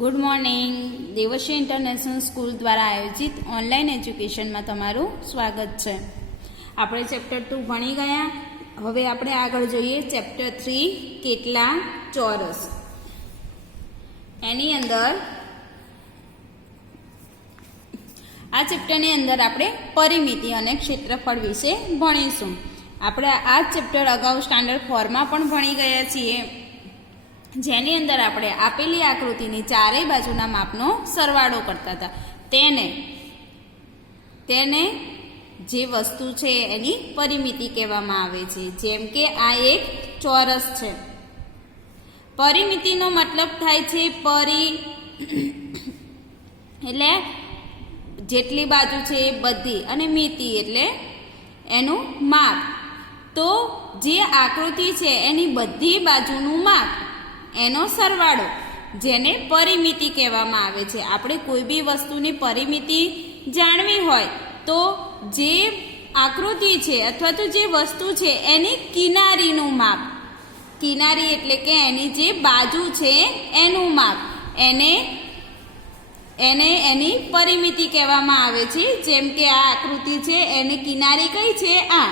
Good morning. Devshree international school દ્વારા આયોજિત online એજ્યુકેશનમાં તમારું સ્વાગત છે. આપણે ચેપ્ટર 2 ભણી ગયા. હવે આપણે આગળ જોઈએ ચેપ્ટર 3 કેટલા ચોરસ. એની અંદર આ ચેપ્ટરની અંદર આપણે પરિમિતિ અને ક્ષેત્રફળ વિશે ભણીશું. આપણે આ ચેપ્ટર અગાઉ સ્ટાન્ડર્ડ 4માં પણ ભણી ગયા છીએ, જેની અંદર આપણે આપેલી આકૃતિની ચારેય બાજુના માપનો સરવાળો કરતા હતા. તેને જે વસ્તુ છે એની પરિમિતિ કહેવામાં આવે છે. જેમ કે આ એક ચોરસ છે. પરિમિતિનો મતલબ થાય છે એટલે જેટલી બાજુ છે એ બધી, અને મિતિ એટલે એનું માપ. તો જે આકૃતિ છે એની બધી બાજુનું માપ એનો સરવાળો, જેને પરિમિતિ કહેવામાં આવે છે. આપણે કોઈ બી વસ્તુની પરિમિતિ જાણવી હોય તો જે આકૃતિ છે અથવા તો જે વસ્તુ છે એની કિનારીનું માપ, કિનારી એટલે કે એની જે બાજુ છે એનું માપ, એને એની પરિમિતિ કહેવામાં આવે છે. જેમ કે આ આકૃતિ છે, એની કિનારી કઈ છે? આ.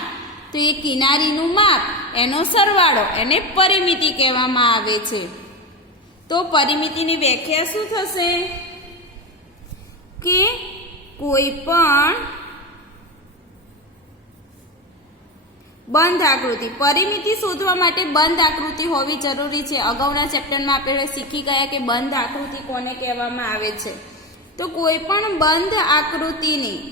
તો એ કિનારીનું માપ, એનો સરવાળો, એને પરિમિતિ કહેવામાં આવે છે. તો પરિમિતિની વ્યાખ્યા શું થશે કે કોઈ પણ બંધ આકૃતિ, પરિમિતિ શોધવા માટે બંધ આકૃતિ હોવી જરૂરી છે. અગાઉના ચેપ્ટરમાં આપણે શીખી ગયા કે બંધ આકૃતિ કોને કહેવામાં આવે છે. તો કોઈ પણ બંધ આકૃતિની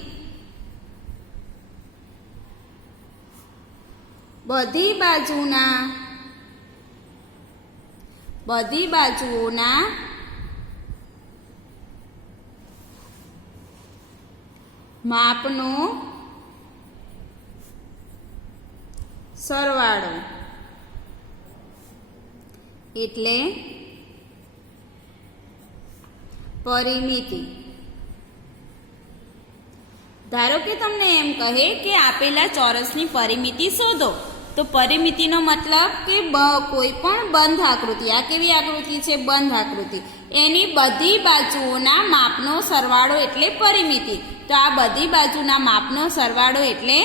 બધી બાજુઓના માપનો સરવાળો એટલે પરિમિતિ. ધારો કે તમને એમ કહે કે આપેલા ચોરસની પરિમિતિ શોધો, તો પરિમિતિનો મતલબ કે કોઈ પણ બંધ આકૃતિ, આ કેવી આકૃતિ છે? બંધ આકૃતિ, એની બધી બાજુઓના માપનો સરવાળો એટલે પરિમિતિ. તો આ બધી બાજુના માપનો સરવાળો એટલે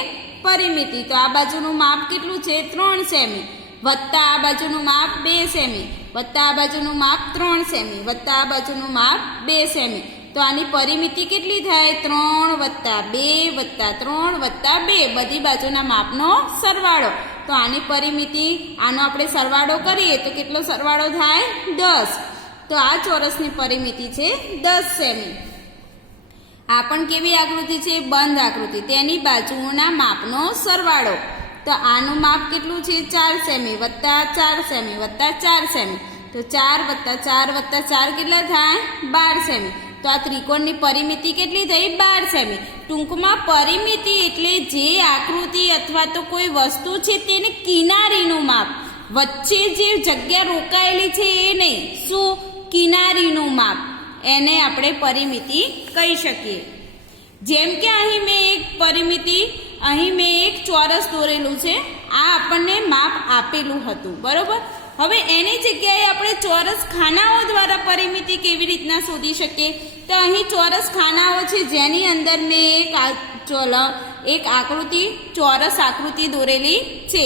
પરિમિતિ. તો આ બાજુનું માપ કેટલું છે? 3 સેમી, વત્તા આ બાજુનું માપ 2 સેમી, વત્તા આ બાજુનું માપ 3 સેમી, વત્તા આ બાજુનું માપ 2 સેમી. તો આની પરિમિતિ કેટલી થાય? 3 વત્તા 2 વત્તા 3 વત્તા 2, બધી બાજુના માપનો સરવાળો. તો આની પરિમિતિ, આનો આપણે સરવાળો કરીએ તો કેટલો સરવાળો થાય? 10. તો આ ચોરસની પરિમિતિ છે 10 સેમી. આ પણ કેવી આકૃતિ છે? બંધ આકૃતિ, તેની બાજુઓના માપનો સરવાળો. તો આનું માપ કેટલું છે? 4 સેમી વત્તા 4 સેમી વત્તા 4 સેમી. તો 4 વત્તા 4 વત્તા 4 કેટલા થાય? 12 સેમી. તો આ ત્રિકોણની પરિમિતિ કેટલી થઈ? 12 સેમી. ટૂંકમાં પરિમિતિ એટલે જે આકૃતિ અથવા તો કોઈ વસ્તુ છે તેને કિનારીનું માપ, વચ્ચે જે જગ્યા રોકાયેલી છે એ નહીં, શું? કિનારીનું માપ, એને આપણે પરિમિતિ કહી શકીએ. જેમ કે અહીં મેં એક ચોરસ દોરેલું છે. આ આપણને માપ આપેલું હતું, બરોબર? હવે એની જગ્યાએ આપણે ચોરસ ખાનાઓ દ્વારા પરિમિતિ કેવી રીતના શોધી શકીએ? તો અહીં ચોરસ ખાનાઓ છે, જેની અંદર મેં એક આકૃતિ, ચોરસ આકૃતિ દોરેલી છે.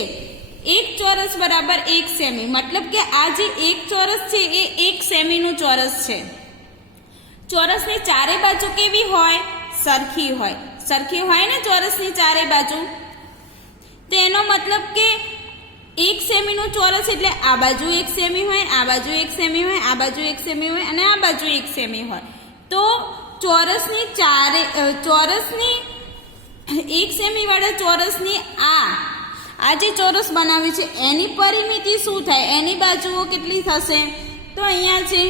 એક ચોરસ બરાબર 1 સેમી, મતલબ કે આ જે એક ચોરસ છે એ 1 સેમીનું ચોરસ છે. ચોરસની ચારે બાજુ કેવી હોય? સરખી હોય. સરખી હોય ને ચોરસની ચારે બાજુ. તો એનો મતલબ કે 1 સેમીનું ચોરસ એટલે આ બાજુ 1 સેમી હોય, આ બાજુ 1 સેમી હોય, આ બાજુ 1 સેમી હોય અને આ બાજુ 1 સેમી હોય. તો ચોરસની 1 સેમી વાળા ચોરસની આ જે ચોરસ બનાવ્યું છે એની પરિમિતિ શું થાય? એની બાજુઓ કેટલી થશે? તો અહીંયા છે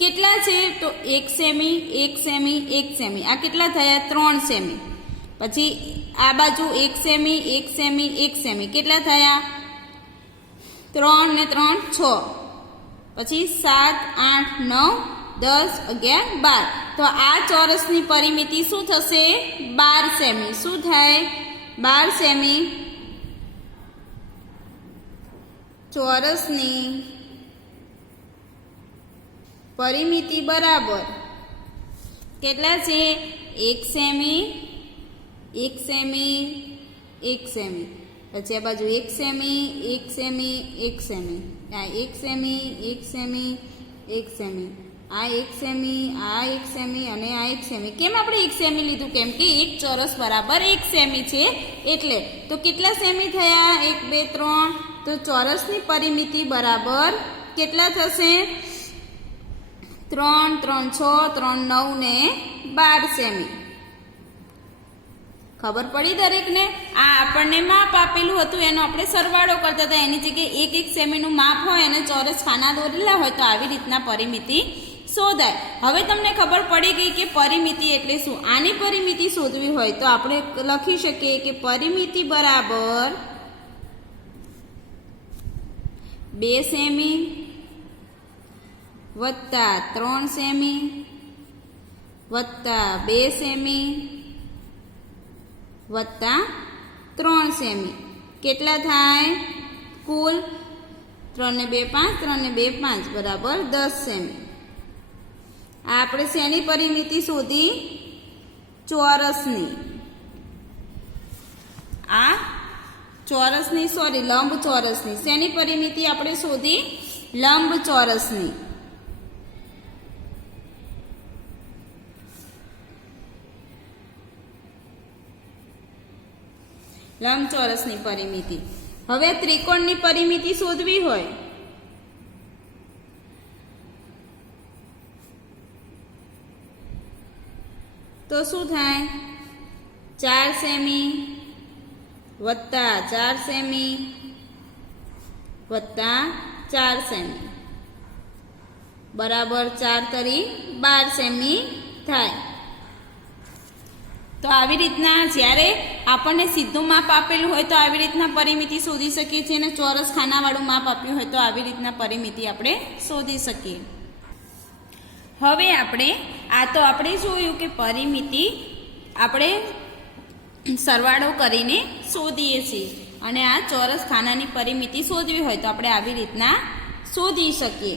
કેટલા છે? તો 1 સેમી 1 સેમી 1 સેમી, આ કેટલા થયા? 3 સેમી. પછી આ બાજુ 1 સેમી 1 સેમી 1 સેમી, કેટલા થયા? 3 ને 3 6, પછી 7 8 9 10 11 12. તો આ ચોરસની પરિમિતિ શું થશે? 12 સેમી. શું થાય? 12 સેમી ચોરસની પરિમિતિ બરાબર કેટલા છે 1 સેમી 1 સેમી 1 સેમી, પછી આ બાજુ 1 સેમી 1 સેમી 1 સેમી, આ 1 સેમી 1 સેમી 1 સેમી, આ 1 સેમી આ 1 સેમી અને આ 1 સેમી. કેમ આપણે 1 સેમી લીધું? કેમ કે એક ચોરસ બરાબર 1 સેમી છે એટલે. તો કેટલા સેમી થયા? 1 2 3. તો ચોરસની પરિમિતિ બરાબર કેટલા થશે? 3 3 6 3 9 ને 12 સેમી. ખબર પડી દરેકને? આ આપણને માપ આપેલું હતું એનો આપણે સરવાળો કરતા હતા. એની જગ્યાએ 1 સેમીનું માપ હોય અને ચોરસ ખાના દોરેલા હોય તો આવી રીતના પરિમિતિ શોધાય. હવે તમને ખબર પડી ગઈ કે પરિમિતિ એટલે શું. આની પરિમિતિ શોધવી હોય તો આપણે લખી શકીએ કે પરિમિતિ બરાબર 2 સેમી વત્તા 3 સેમી વત્તા 2 સેમી વત્તા 3 સેમી. કેટલા થાય? કુલ 3 ને 2 5, 3 ને 2 5 બરાબર 10 સેમી. આ આપણે શેની પરિમિતિ શોધી? ચોરસની. આ ચોરસની સોરી લંબ ચોરસની. શેની પરિમિતિ આપણે શોધી? લંબ ચોરસની. લંબચોરસની પરિમિતિ. હવે ત્રિકોણની પરિમિતિ શોધવી હોય તો શું થાય? 4 સેમી વત્તા 4 સેમી વત્તા 4 સેમી બરાબર 4 તરી 12 સેમી થાય. તો આવી રીતના જ્યારે આપણને સીધું માપ આપેલું હોય તો આવી રીતના પરિમિતિ શોધી શકીએ છીએ અને ચોરસ ખાનાવાળું માપ આપ્યું હોય તો આવી રીતના પરિમિતિ આપણે શોધી શકીએ. હવે આપણે જોયું કે પરિમિતિ આપણે સરવાળો કરીને શોધીએ છીએ અને આ ચોરસ ખાનાની પરિમિતિ શોધવી હોય તો આપણે આવી રીતના શોધી શકીએ.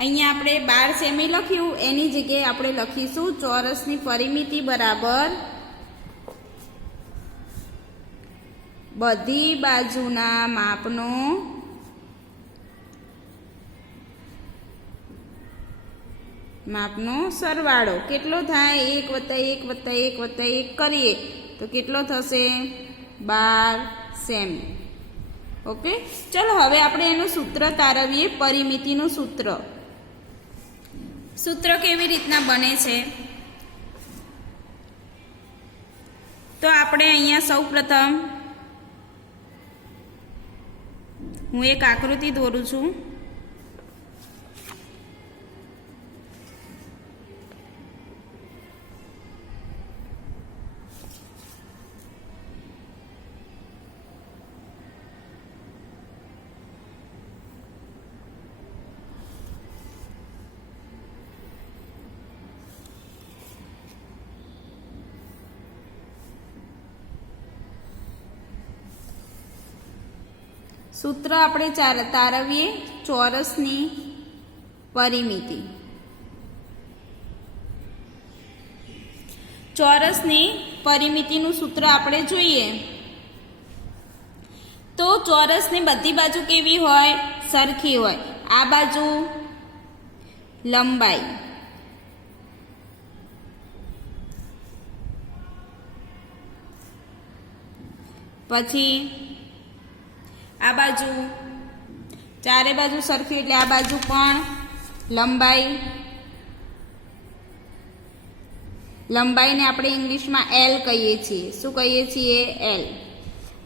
અહીંયા આપણે 12 સેમી લખ્યું એની જગ્યાએ આપણે લખીશું ચોરસની પરિમિતિ બરાબર બધી બાજુના માપનો સરવાળો કેટલો થાય? 1 + 1 + 1 + 1 કરીએ તો કેટલો થશે? 12 સેમી. ઓકે, ચલો હવે આપણે એનું સૂત્ર તારવીએ. પરિમિતિનું સૂત્ર કેવી રીતના બને છે? તો આપણે અહીંયા સૌ પ્રથમ હું એક આકૃતિ દોરું છું. સૂત્ર આપણે તારવીએ ચોરસની પરિમિતિ. ચોરસની પરિમિતિનું સૂત્ર આપણે જોઈએ તો ચોરસની બધી બાજુ કેવી હોય? સરખી હોય. આ બાજુ લંબાઈ પછી આ બાજુ ચારે બાજુ સરખી એટલે આ બાજુ પણ લંબાઈને આપણે ઇંગ્લિશમાં એલ કહીએ છીએ. શું કહીએ છીએ? એલ.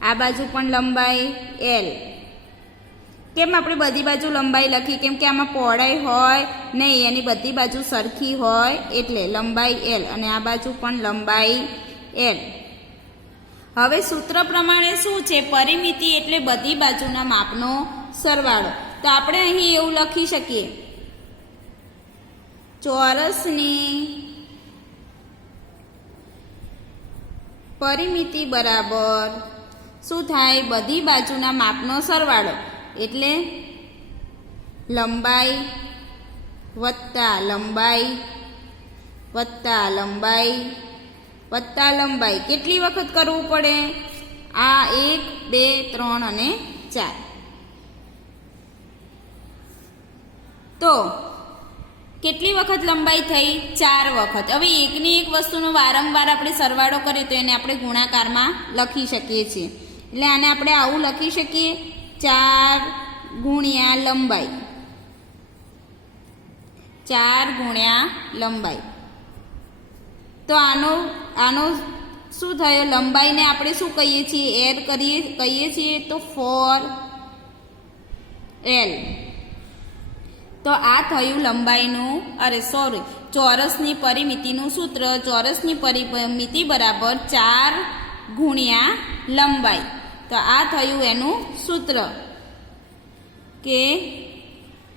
આ બાજુ પણ લંબાઈ એલ. કેમ આપણે બધી બાજુ લંબાઈ લખી? કેમ કે આમાં પહોળાઈ હોય નહીં, એની બધી બાજુ સરખી હોય એટલે લંબાઈ એલ અને આ બાજુ પણ લંબાઈ એલ. હવે સૂત્ર પ્રમાણે શું છે? પરિમિતિ એટલે બધી બાજુના માપનો સરવાળો. તો આપણે અહીં એવું લખી શકીએ ચોરસની પરિમિતિ બરાબર શું થાય? બધી બાજુના માપનો સરવાળો એટલે લંબાઈ વત્તા લંબાઈ વત્તા લંબાઈ વત્તા લંબાઈ. કેટલી વખત કરવું પડે? આ 1, 2, 3 અને 4. તો કેટલી વખત લંબાઈ થઈ? 4 વખત. હવે એકની એક વસ્તુનો વારંવાર આપણે સરવાળો કરીએ તો એને આપણે ગુણાકારમાં લખી શકીએ છીએ. એટલે આને આપણે આવું લખી શકીએ, 4 ગુણ્યા લંબાઈ, 4 ગુણ્યા લંબાઈ. તો આનો શું થયો? લંબાઈને આપણે શું કહીએ છીએ? એડ કહીએ છીએ તો 4l. તો આ થયું લંબાઈનું ચોરસની પરિમિતિનું સૂત્ર. ચોરસની પરિમિતિ બરાબર 4 ગુણ્યા લંબાઈ. તો આ થયું એનું સૂત્ર કે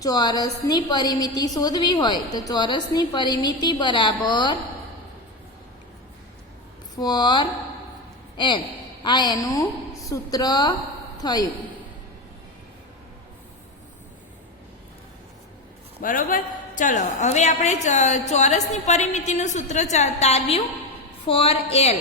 ચોરસની પરિમિતિ શોધવી હોય તો ચોરસની પરિમિતિ બરાબર 4l. આ એનું સૂત્ર થયું. બરોબર. ચલો હવે આપણે ચોરસની પરિમિતિનું સૂત્ર તારવ્યું 4l,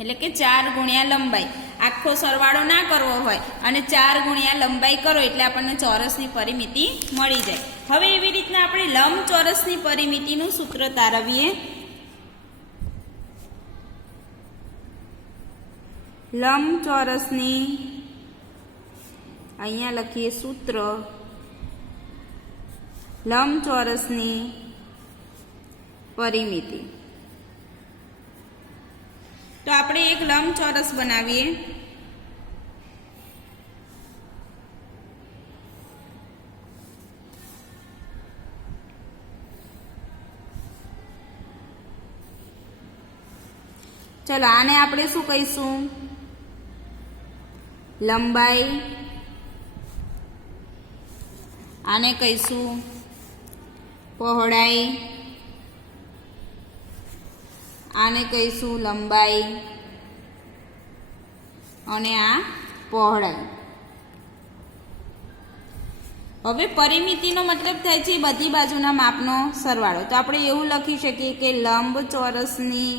એટલે કે 4 ગુણ્યા લંબાઈ. આખો સરવાળો ના કરવો હોય અને 4 ગુણ્યા લંબાઈ કરો એટલે આપણને ચોરસની પરિમિતિ મળી જાય. હવે એવી રીતના આપણે લંબચોરસની પરિમિતિનું સૂત્ર તારવીએ. લંબચોરસની અહીંયા લખીએ સૂત્ર. લંબચોરસની પરિમિતિ. તો આપણે એક લંબચોરસ બનાવીએ. ચલો આને આપણે શું કહીશું? લંબાઈ. આને કહીશું પહોળાઈ. આને કહીશું લંબાઈ અને આ પહોળાઈ. હવે પરિમિતિનો મતલબ થાય છે બધી બાજુના માપનો સરવાળો. તો આપણે એવું લખી શકીએ કે લંબચોરસની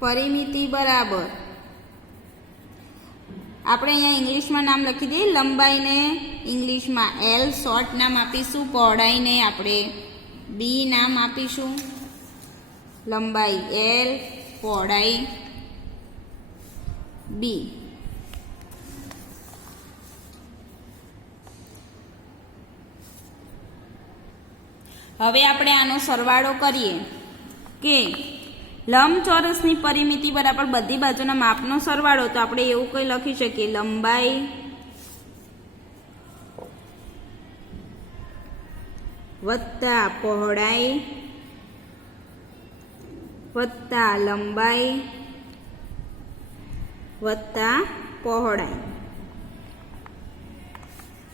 પરિમિતિ બરાબર, આપણે અહીંયા ઇંગ્લિશમાં નામ લખી દઈએ. લંબાઈને ઇંગ્લિશમાં L શોર્ટ નામ આપીશું, પહોળાઈને આપણે B નામ આપીશું. લંબાઈ L, પહોળાઈ B. હવે આપણે આનો સરવાળો કરીએ કે લંબચોરસની પરિમિતિ બરાબર બધી બાજુના માપનો સરવાળો. તો આપણે એવું કંઈ લખી શકીએ, લંબાઈ વત્તા પહોળાઈ વત્તા લંબાઈ વત્તા પહોળાઈ.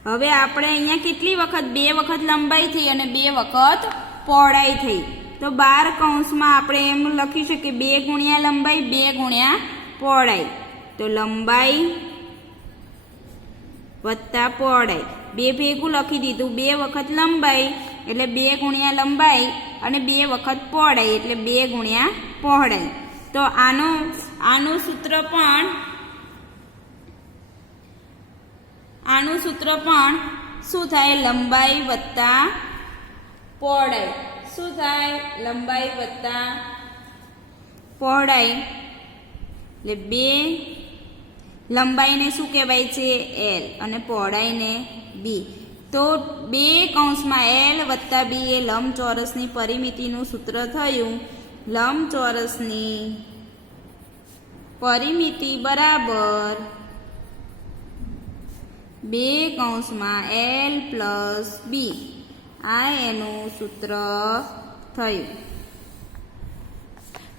હવે આપણે અહીંયા કેટલી વખત? 2 વખત લંબાઈ થઈ અને 2 વખત પહોળાઈ થઈ. તો 12 કૌંસમાં આપણે એમ લખી શકીએ 2 ગુણ્યા લંબાઈ 2 ગુણ્યા પહોળાઈ. તો લંબાઈ વત્તા પહોળાઈ 2 ભેગું લખી દીધું. 2 વખત લંબાઈ એટલે 2 ગુણ્યા લંબાઈ અને 2 વખત પહોળાઈ એટલે 2 ગુણ્યા પહોળાઈ. તો આનું સૂત્ર પણ શું થાય? લંબાઈ વત્તા પહોળાઈ. શું થાય? લંબાઈ વત્તા પહોળાઈ એટલે 2. લંબાઈને શું કહેવાય છે? L અને પહોળાઈને B. તો 2 કૌંસમાં L વત્તા B એ લંબચોરસની પરિમિતિનું સૂત્ર થયું. લંબચોરસની પરિમિતિ બરાબર 2 કૌંસમાં L પ્લસ B. આ એનું સૂત્ર થયું.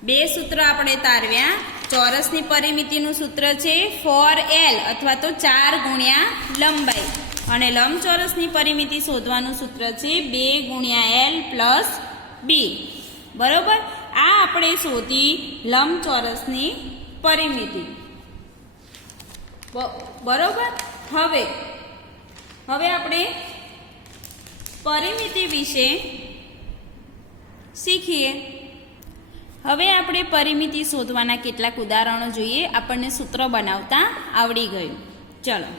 2 સૂત્ર આપણે તારવ્યા. ચોરસની પરિમિતિનું સૂત્ર છે 4L અથવા તો 4 ગુણ્યા લંબાઈ અને લંબચોરસની પરિમિતિ શોધવાનું સૂત્ર છે 2 ગુણ્યા L પ્લસ B. બરોબર. આ આપણે શોધી લંબચોરસની પરિમિતિ. બરોબર. હવે હવે આપણે પરિમિતિ વિશે શીખીએ. હવે આપણે પરિમિતિ શોધવાના કેટલાક ઉદાહરણો જોઈએ. આપણને સૂત્ર બનાવતા આવડી ગયું. ચલો,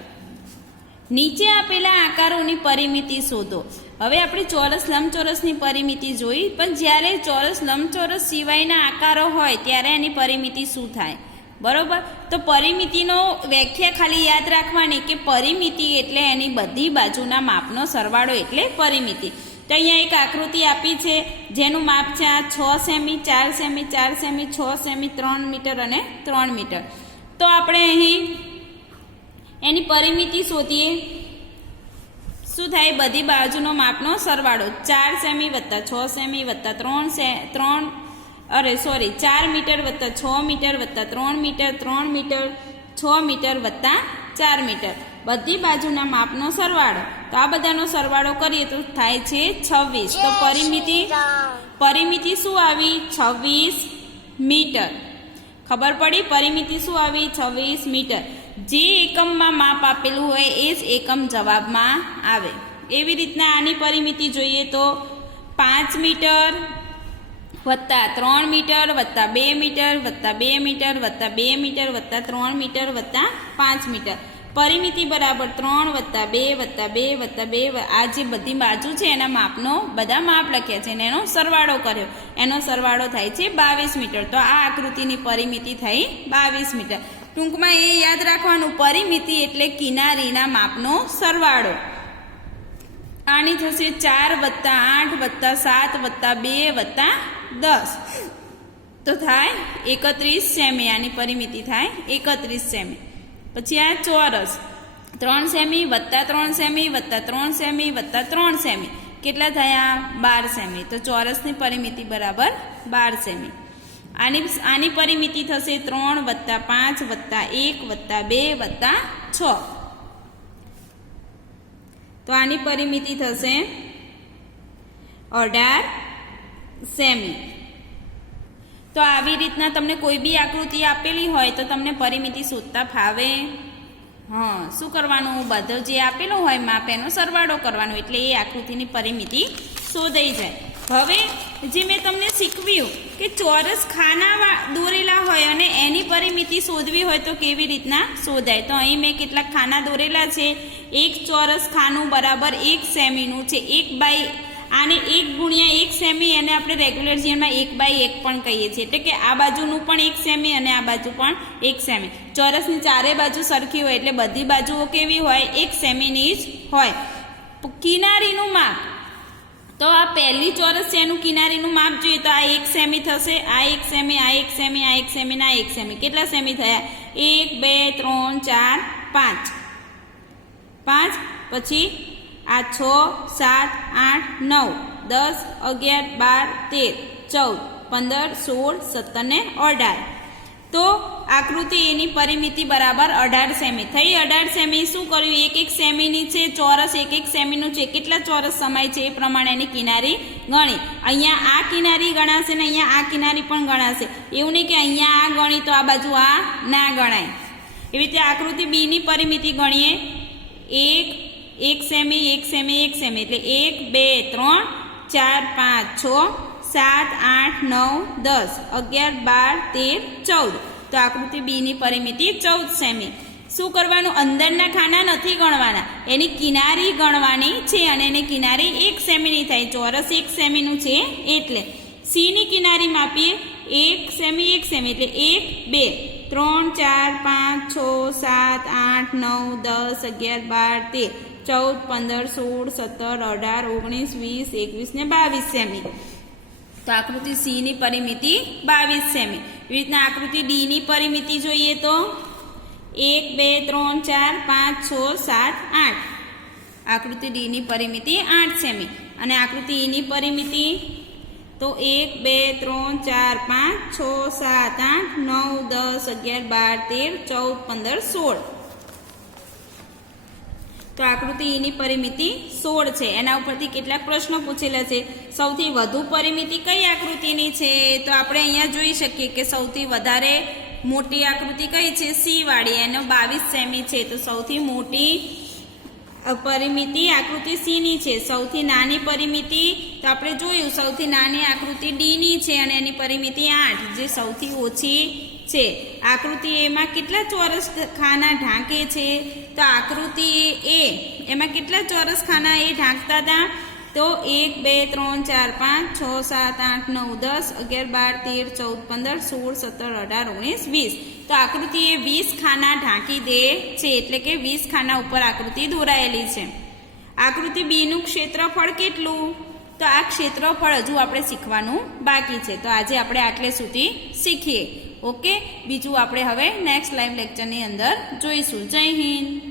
નીચે આપેલા આકારોની પરિમિતિ શોધો. હવે આપણે ચોરસ લંબચોરસની પરિમિતિ જોઈ, પણ જ્યારે ચોરસ લંબચોરસ સિવાયના આકારો હોય ત્યારે એની પરિમિતિ શું થાય? બરોબર. તો પરિમિતિનો વ્યાખ્યા ખાલી યાદ રાખવાની કે પરિમિતિ એટલે એની બધી બાજુના માપનો સરવાળો એટલે પરિમિતિ. તો અહીંયા એક આકૃતિ આપી છે જેનું માપ છે આ 6 સેમી, 4 સેમી, 4 સેમી, 6 સેમી, 3 મીટર અને 3 મીટર. તો આપણે અહીં એની પરિમિતિ શોધીએ. શું થાય? બધી બાજુનો માપનો સરવાળો 4 સેમી વત્તા 6 સેમી વત્તા 4 મીટર વત્તા 6 મીટર વત્તા 3 મીટર, 3 મીટર, 6 મીટર વત્તા 4 મીટર, બધી બાજુના માપનો સરવાળો. તો આ બધાનો સરવાળો કરીએ તો થાય છે 26. તો પરિમિતિ શું આવી? 26 મીટર. ખબર પડી? પરિમિતિ શું આવી? 26 મીટર. જે એકમમાં માપ આપેલું હોય એ જ એકમ જવાબમાં આવે. એવી રીતના આની પરિમિતિ જોઈએ તો 5 મીટર વત્તા 3 મીટર વત્તા 2 મીટર વત્તા 2 મીટર વત્તા 2 મીટર વત્તા 3 મીટર વત્તા 5 મીટર. પરિમિતિ બરાબર 3 વત્તા 2 વત્તા 2 વત્તા 2. આ જે બધી બાજુ છે એના માપનો બધા માપ લખ્યા છે અને એનો સરવાળો કર્યો. એનો સરવાળો થાય છે 22 મીટર. તો આ આકૃતિની પરિમિતિ થઈ 22 મીટર. ટૂંકમાં એ યાદ રાખવાનું, પરિમિતિ એટલે કિનારીના માપનો સરવાળો. આની થશે 4 વત્તા 8 વત્તા 7 વત્તા 2 વત્તા 10. તો થાય 31 સેમી. આની પરિમિતિ થાય 31 સેમી. પછી આ ચોરસ 3 સેમી વત્તા 3 સેમી વત્તા 3 સેમી વત્તા 3 સેમી. કેટલા થયા? 12 સેમી. તો ચોરસની પરિમિતિ બરાબર 12 સેમી. આની પરિમિતિ થશે 3 વત્તા 5 વત્તા 1 વત્તા 2 વત્તા 6. તો આની પરિમિતિ થશે 18 સેમી. તો આવી રીતના તમને કોઈ બી આકૃતિ આપેલી હોય તો તમને પરિમિતિ શોધતા ફાવે. શું કરવાનું? બધો જે આપેલો હોય માપ એનો સરવાળો કરવાનો એટલે એ આકૃતિની પરિમિતિ શોધાઈ જાય. હવે જે મેં તમને શીખવ્યું કે ચોરસ ખાના દોરેલા હોય અને એની પરિમિતિ શોધવી હોય તો કેવી રીતના શોધાય. તો અહીં મેં કેટલાક ખાના દોરેલા છે. એક ચોરસ ખાનું બરાબર 1 સેમીનું છે. આને 1 ગુણ્યા 1 સેમી અને આપણે રેગ્યુલર જીવનમાં 1/1 પણ કહીએ છીએ. એટલે કે આ બાજુનું પણ 1 સેમી અને આ બાજુ પણ 1 સેમી. ચોરસની ચારે બાજુ સરખી હોય એટલે બધી બાજુઓ કેવી હોય? 1 સેમીની જ હોય. કિનારીનું માપ તો આ પહેલી ચોરસ છે એનું કિનારીનું માપ જોઈએ તો આ 1 સેમી થશે. આ 1 સેમી, આ 1 સેમી, આ 1 સેમી, આ 1 સેમી. કેટલા સેમી થયા? 1 2 3 4 5. પછી આ 6 7 8 9 10 11 12 13 14 15 16 17 ને 18. તો આકૃતિ એની પરિમિતિ બરાબર 18 સેમી થઈ. 18 સેમી શું કર્યું? 1 સેમીની છે. ચોરસ 1 સેમીનું છે. કેટલા ચોરસ સમાય છે એ પ્રમાણે એની કિનારી ગણી. અહીંયા આ કિનારી ગણાશે ને અહીંયા આ કિનારી પણ ગણાશે. એવું નહીં કે અહીંયા આ ગણી તો આ બાજુ આ ના ગણાય. એવી રીતે આકૃતિ બી ની પરિમિતિ ગણીએ. 1 સેમી 1 સેમી 1 સેમી એટલે 1 2 3 4 5 6 7 8 9 10 11 12 13 14. તો આકૃતિ બી ની પરિમિતિ 14 સેમી. શું કરવાનું? અંદરના ખાના નથી ગણવાના, એની કિનારી ગણવાની છે અને એની કિનારી 1 સેમીની થાય. ચોરસ 1 સેમીનું છે એટલે. સી ની કિનારી માપીએ. 1 સેમી 1 સેમી એટલે 1 2 3 4 5 6 7 8 9 10 11 12 13 14 15 16 17 18 19 20 21 ને 22 સેમી. તો આકૃતિ સી ની પરિમિતિ 22 સેમી. એવી રીતના આકૃતિ ડી ની પરિમિતિ જોઈએ તો 1 2 3 4 5 6 7 8. આકૃતિ ડી ની પરિમિતિ 8 સેમી. અને આકૃતિ ઈ ની પરિમિતિ તો 1 2 3 4 5 6 7 8 9 10 11 12 13 14 15 16. તો આકૃતિ એની પરિમિતિ 16 છે. એના ઉપરથી કેટલાક પ્રશ્નો પૂછેલા છે. સૌથી વધુ પરિમિતિ કઈ આકૃતિની છે? તો આપણે અહીંયા જોઈ શકીએ કે સૌથી વધારે મોટી આકૃતિ કઈ છે? સી વાળી. એનો 22 સેમી છે. તો સૌથી મોટી પરિમિતિ આકૃતિ સીની છે. સૌથી નાની પરિમિતિ તો આપણે જોયું સૌથી નાની આકૃતિ ડીની છે અને એની પરિમિતિ 8 જે સૌથી ઓછી છે. આકૃતિ એમાં કેટલા ચોરસ ખાના ઢાંકે છે? તો આકૃતિ એ એમાં કેટલા ચોરસ ખાના એ ઢાંકતા હતા? તો 1 2 3 4 5 6 7 8 9 10 11 12 13 14 15 16 17 18 19 20. તો આકૃતિ એ 20 ખાના ઢાંકી દે છે, એટલે કે 20 ખાના ઉપર આકૃતિ દોરાયેલી છે. આકૃતિ બીનું ક્ષેત્રફળ કેટલું? તો આ ક્ષેત્રફળ હજુ આપણે શીખવાનું બાકી છે. તો આજે આપણે આટલે સુધી શીખીએ. ઓકે, બીજું આપણે હવે નેક્સ્ટ લાઈવ લેક્ચરની અંદર જોઈશું. જય હિન્દ.